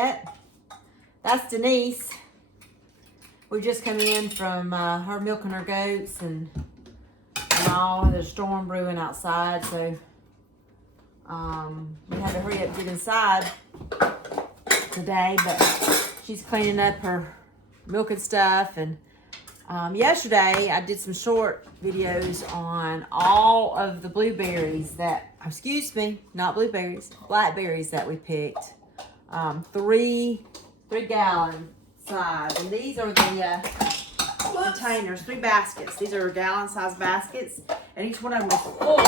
Deannette. That's Denise. We just come in from her milking her goats and all. There's a storm brewing outside, so we had to hurry up and get inside today. But she's cleaning up her milking stuff. And yesterday I did some short videos on all of the blueberries that, excuse me, not blueberries, blackberries that we picked. 3 gallon size, and these are the containers, 3 baskets. These are gallon size baskets, and each one of them is full.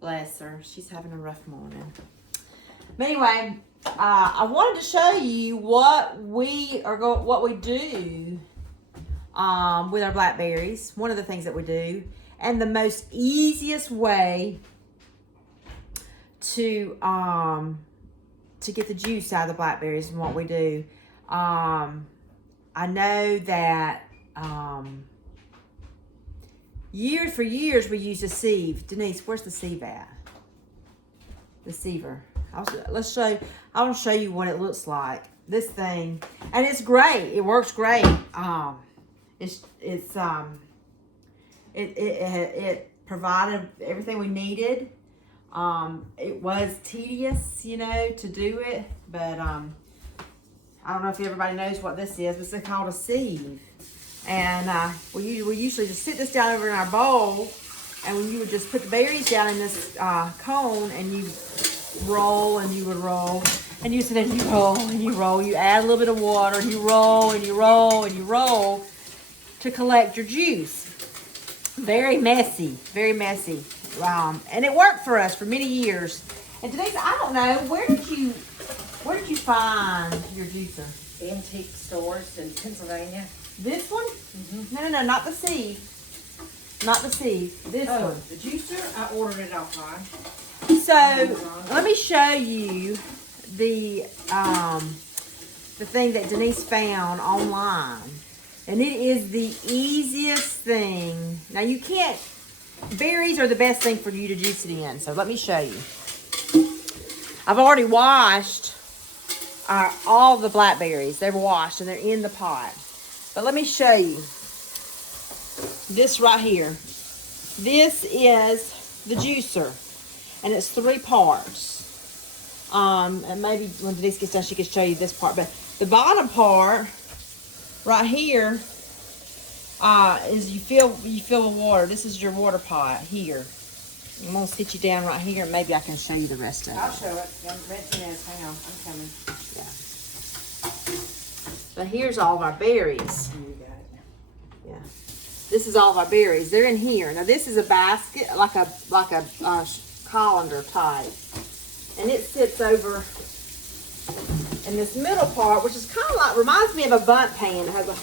Bless her, she's having a rough morning. But anyway, I wanted to show you what we do with our blackberries. One of the things that we do, and the most easiest way to get the juice out of the blackberries and what we do. I know that for years we used a sieve. Denise, where's the sieve at? The sever. I want to show you what it looks like. This thing, and it's great. It works great. It provided everything we needed. It was tedious, to do it, but I don't know if everybody knows what this is, but it's called a sieve. And we usually just sit this down over in our bowl, and you would just put the berries down in this cone, and you roll, and you would roll, and you sit there, and you roll, and you roll. You add a little bit of water, and you roll, and you roll, and you roll to collect your juice. Very messy, very messy. And it worked for us for many years. And Denise, I don't know, where did you find your juicer? Antique stores in Pennsylvania. This one? Mm-hmm. No, not the sieve. Not the sieve. This one. The juicer, I ordered it offline. So let me show you the thing that Denise found online. And it is the easiest thing. Now you can't, berries are the best thing for you to juice it in. So let me show you. I've already washed all the blackberries. They're washed and they're in the pot. But let me show you this right here. This is the juicer, and it's 3 parts. And maybe when Denise gets done, she can show you this part. But the bottom part right here is you fill with water. This is your water pot here. I'm gonna sit you down right here, and maybe I can show you the rest of it. I'll show it. Hang on, I'm coming. Yeah. But here's all of our berries. You got it. Yeah. This is all of our berries. They're in here. Now this is a basket, like a colander type, and it sits over in this middle part, which is kind of like, reminds me of a bundt pan. It has a,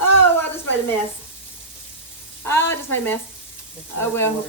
oh, I just made a mess. Oh, well.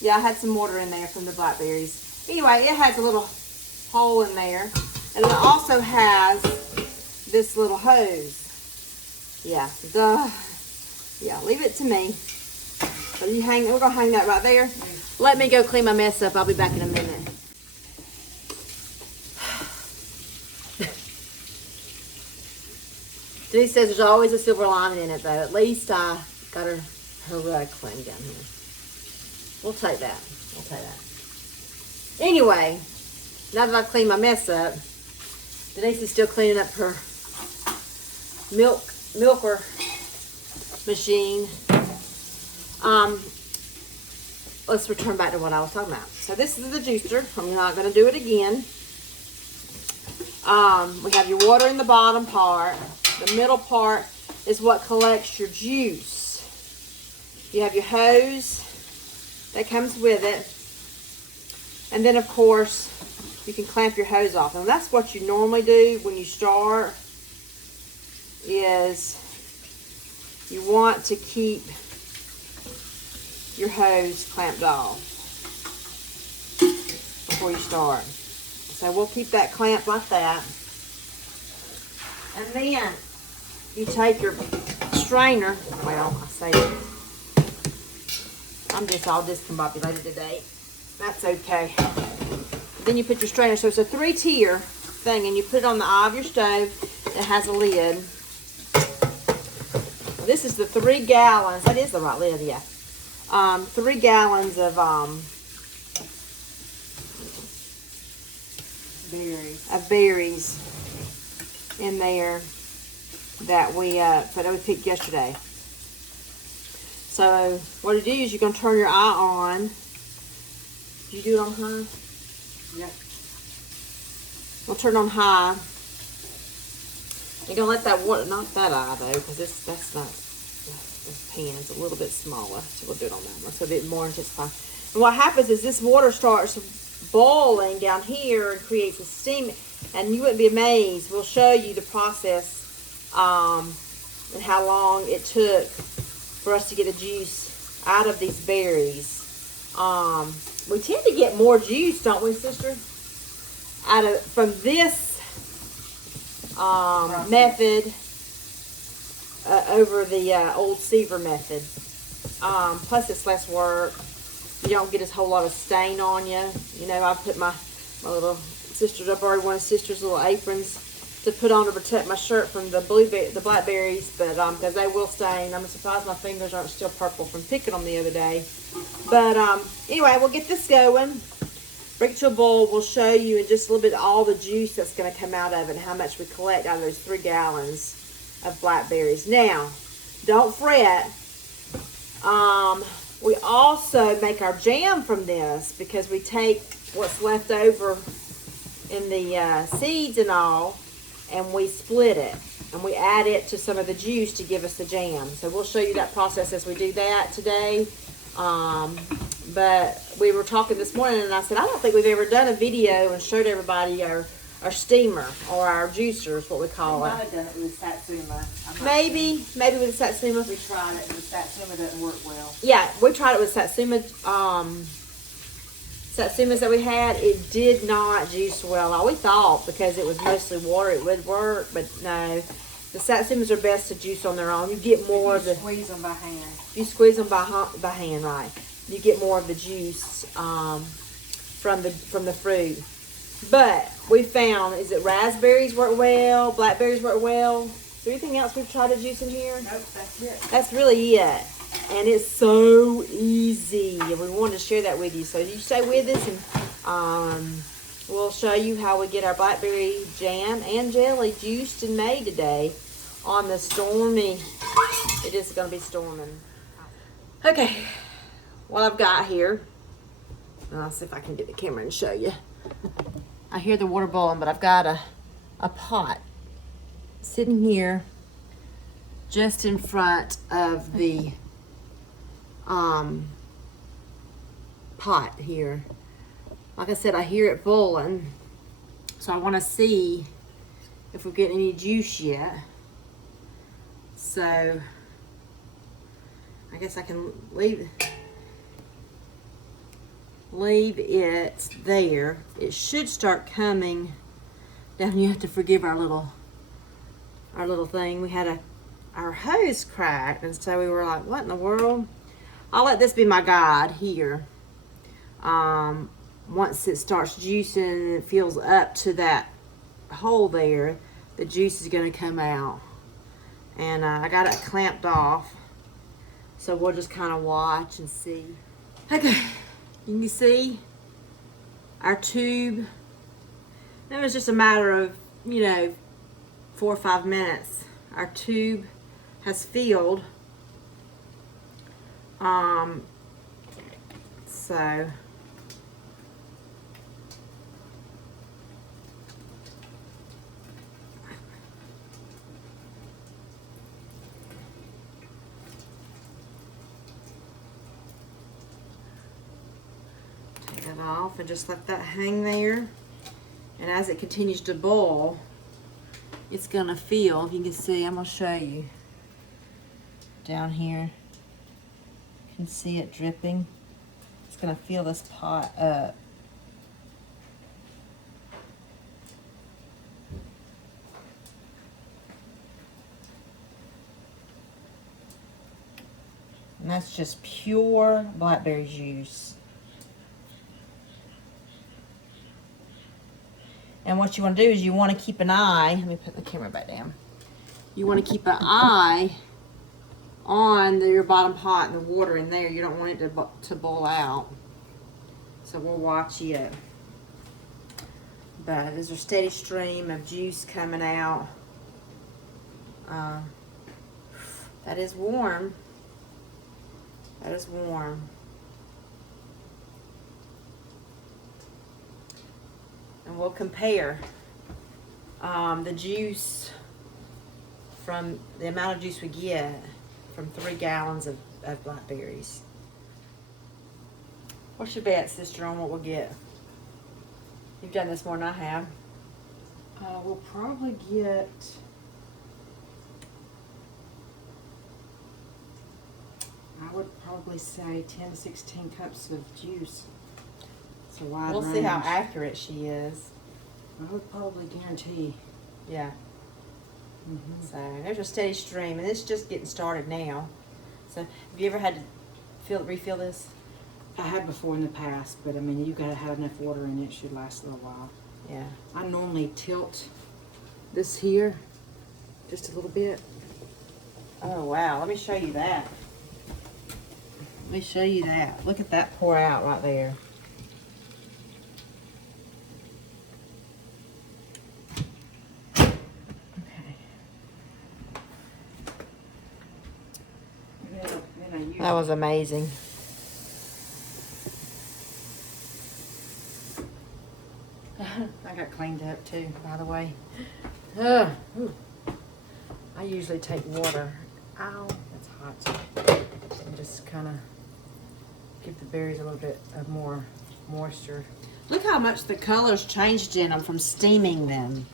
Yeah, I had some water in there from the blackberries. Anyway, it has a little hole in there. And it also has this little hose. Yeah, leave it to me. So we're going to hang that right there. Let me go clean my mess up. I'll be back in a minute. Denise says there's always a silver lining in it, though. At least I got her rug cleaned down here. We'll take that. Anyway, now that I've cleaned my mess up, Denise is still cleaning up her milker machine. Let's return back to what I was talking about. So this is the juicer. I'm not going to do it again. We have your water in the bottom part. The middle part is what collects your juice. You have your hose that comes with it. And then, of course, you can clamp your hose off. And that's what you normally do when you start, is you want to keep your hose clamped off before you start. So we'll keep that clamped like that. And then you take your strainer. Well, I say I'm just all discombobulated today. That's okay. then you put your strainer. So it's a 3-tier thing, and you put it on the eye of your stove that has a lid. This is the 3 gallons. That is the right lid, yeah. 3 gallons of berries in there that we picked yesterday. So what you do is you're gonna turn your eye on. Did you do it on high? Yep. We'll turn on high. You're gonna let that water, not that eye though, because that's not, this pan's a little bit smaller, so we'll do it on that one. So a bit more intensified. And what happens is this water starts boiling down here and creates a steam, and you wouldn't be amazed. We'll show you the process and how long it took for us to get the juice out of these berries. We tend to get more juice, don't we, sister? From this method over the old sever method. Plus it's less work. You don't get a whole lot of stain on you. You know, I put my little sisters, I borrowed one of sister's little aprons to put on to protect my shirt from the blackberries, but because they will stain. I'm surprised my fingers aren't still purple from picking them the other day. But anyway, we'll get this going. Bring it to a boil. We'll show you in just a little bit all the juice that's going to come out of it and how much we collect out of those 3 gallons of blackberries. Now, don't fret. We also make our jam from this because we take what's left over in the seeds and all, and we split it. And we add it to some of the juice to give us the jam. So we'll show you that process as we do that today. But we were talking this morning, and I said, I don't think we've ever done a video and showed everybody our steamer or our juicers, what we call it. We might have done it with Satsuma. Maybe with Satsuma. We tried it, but Satsuma doesn't work well. Yeah, we tried it with Satsuma. Satsumas that we had, it did not juice well. We thought because it was mostly water it would work, but no. The Satsumas are best to juice on their own. You get more of the... squeeze them by hand. You squeeze them by hand, right. You get more of the juice from the fruit. But we found is that raspberries work well, blackberries work well. Is there anything else we've tried to juice in here? Nope, that's it. That's really it. And it's so easy. And we wanted to share that with you. So you stay with us, and we'll show you how we get our blackberry jam and jelly juiced and made today on the stormy. It is going to be storming. Okay. What I've got here, I'll see if I can get the camera and show you. I hear the water boiling, but I've got a pot sitting here just in front of the pot here. Like I said, I hear it boiling, so I want to see if we're getting any juice yet. So I guess I can leave it there. It should start coming down. You have to forgive our little thing. We had our hose cracked, and so we were like, what in the world? I'll let this be my guide here. Once it starts juicing and it fills up to that hole there, the juice is going to come out. And I got it clamped off, so we'll just kind of watch and see. Okay. You can see our tube. It was just a matter of, 4 or 5 minutes. Our tube has filled. So off and just let that hang there, and as it continues to boil, it's gonna fill. You can see, I'm gonna show you down here. You can see it dripping. It's gonna fill this pot up. And that's just pure blackberry juice. And what you want to do is you want to keep an eye. Let me put the camera back down. You want to keep an eye on your bottom pot and the water in there. You don't want it to boil out. So we'll watch it. But there's a steady stream of juice coming out. That is warm. That is warm. And we'll compare the juice from the amount of juice we get from 3 gallons of blackberries. What's your bet, sister, on what we'll get? You've done this more than I have. We'll probably get, I would probably say 10 to 16 cups of juice. It's a wide range. We'll see how accurate she is. I would probably guarantee. Yeah. So there's a steady stream, and it's just getting started now. So have you ever had to refill this? I have before in the past, but I mean, you gotta have enough water in it. It should last a little while. Yeah. I normally tilt this here just a little bit. Oh wow, let me show you that. Let me show you that. Look at that pour out right there. That was amazing. I got cleaned up too, by the way. I usually take water. Ow, that's hot. And just kind of give the berries a little bit of more moisture. Look how much the colors changed in them from steaming them.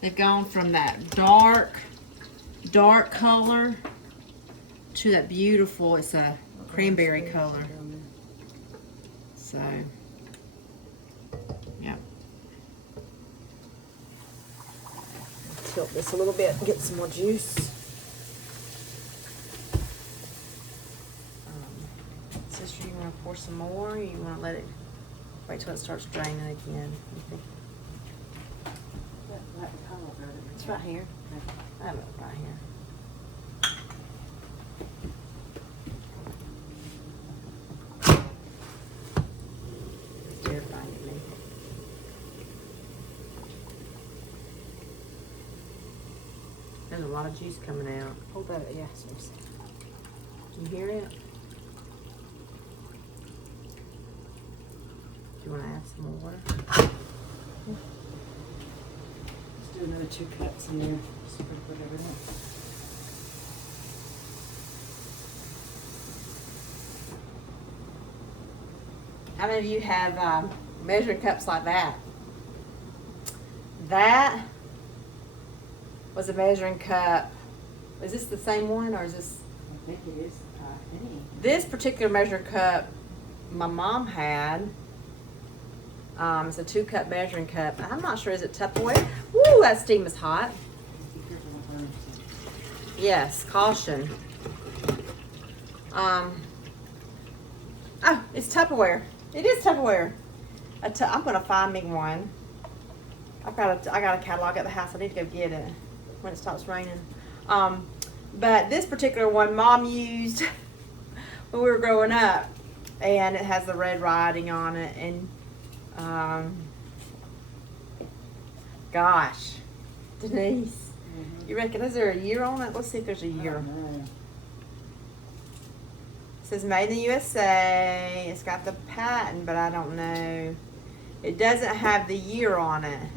They've gone from that dark color to that beautiful, it's a cranberry color. So, yeah. Tilt this a little bit and get some more juice. Sister, you want to pour some more, or you want to let it wait till it starts draining again? You think? It's right here. I have it right here. There's a lot of juice coming out. Hold that, yes. Can you hear it? Do you want to add some more water? Let's do another 2 cups in there. Just put everything. How many of you have measuring cups like that? That was a measuring cup. Is this the same one, or is this? I think it is. This particular measuring cup my mom had. It's a 2-cup measuring cup. I'm not sure, is it Tupperware? Woo, that steam is hot. Yes, caution. Oh, it's Tupperware. It is Tupperware. I'm gonna find me one. I got a catalog at the house. I need to go get it when it stops raining. But this particular one Mom used when we were growing up, and it has the red writing on it. And gosh, Denise, you reckon, is there a year on it? Let's see if there's a year. It says made in the USA. It's got the patent, but I don't know. It doesn't have the year on it,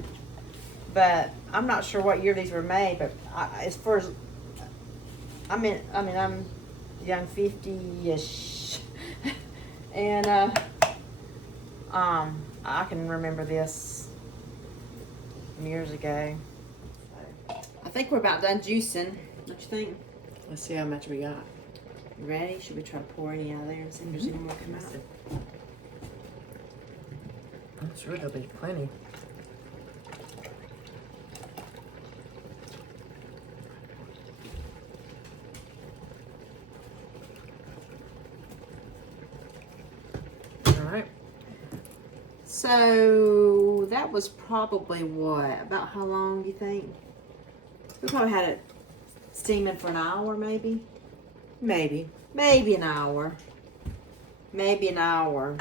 but I'm not sure what year these were made. But as far as I'm young 50-ish, and I can remember this from years ago. I think we're about done juicing. Don't you think? Let's see how much we got. You ready? Should we try to pour any out of there and see if there's any more come out? I'm sure there'll be plenty. All right. So that was probably what? About how long do you think? We probably had it steaming for an hour, maybe. Maybe. Maybe an hour. Maybe an hour.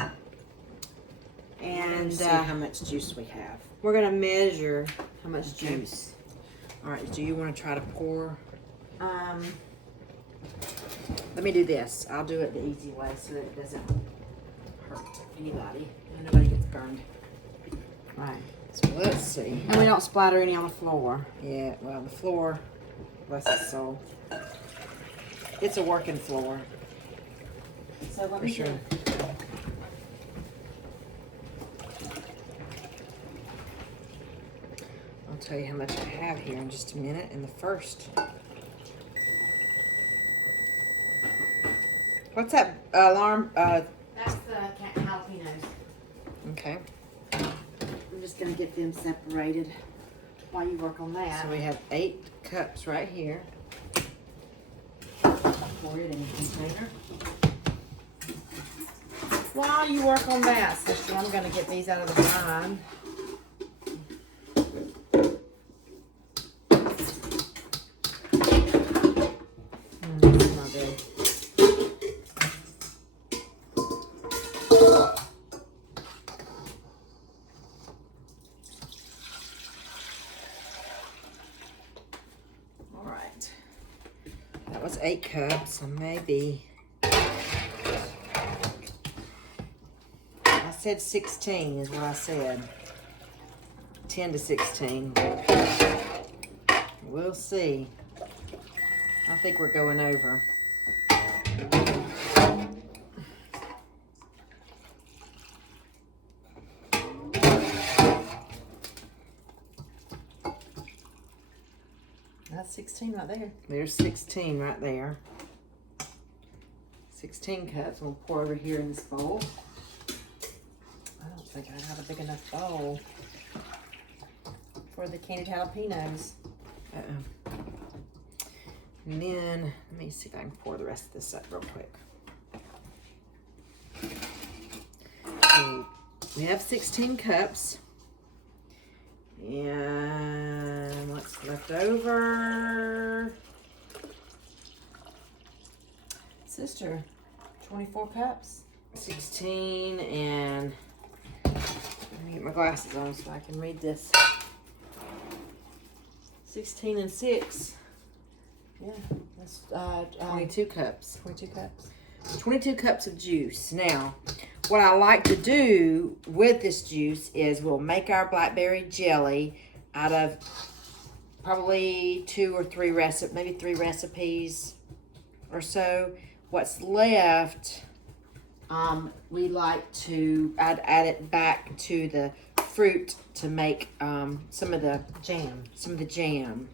And And see how much juice we have. we're gonna measure how much Okay. juice. All right, do you want to try to pour? Let me do this. I'll do it the easy way so that it doesn't hurt anybody. And nobody gets burned. Right. So let's see. And we don't splatter any on the floor. Yeah, well, the floor, bless its soul. It's a working floor. So let For me sure. I'll tell you how much I have here in just a minute. In the first. What's that alarm? That's the jalapenos. Okay. I'm just gonna get them separated while you work on that. So we have 8 cups right here. Pour it in the container. While you work on that, sister, I'm gonna get these out of the brine. That's not good. All right. That was 8 cups, so maybe. I said 16 is what I said. 10 to 16. We'll see. I think we're going over. That's 16 right there. There's 16 right there. 16 cups. We'll pour over here in this bowl. I don't think I have a big enough bowl for the candied jalapenos. Uh-oh. And then, let me see if I can pour the rest of this up real quick. So, we have 16 cups. And what's left over? Sister, 24 cups. 16 and let me get my glasses on so I can read this. 16 and 6. Yeah, that's 22 cups. 22 cups. 22 cups of juice. Now, what I like to do with this juice is we'll make our blackberry jelly out of probably 2 or 3 recipes, maybe 3 recipes or so. What's left, we like to add it back to the fruit to make some of the Jam. jam.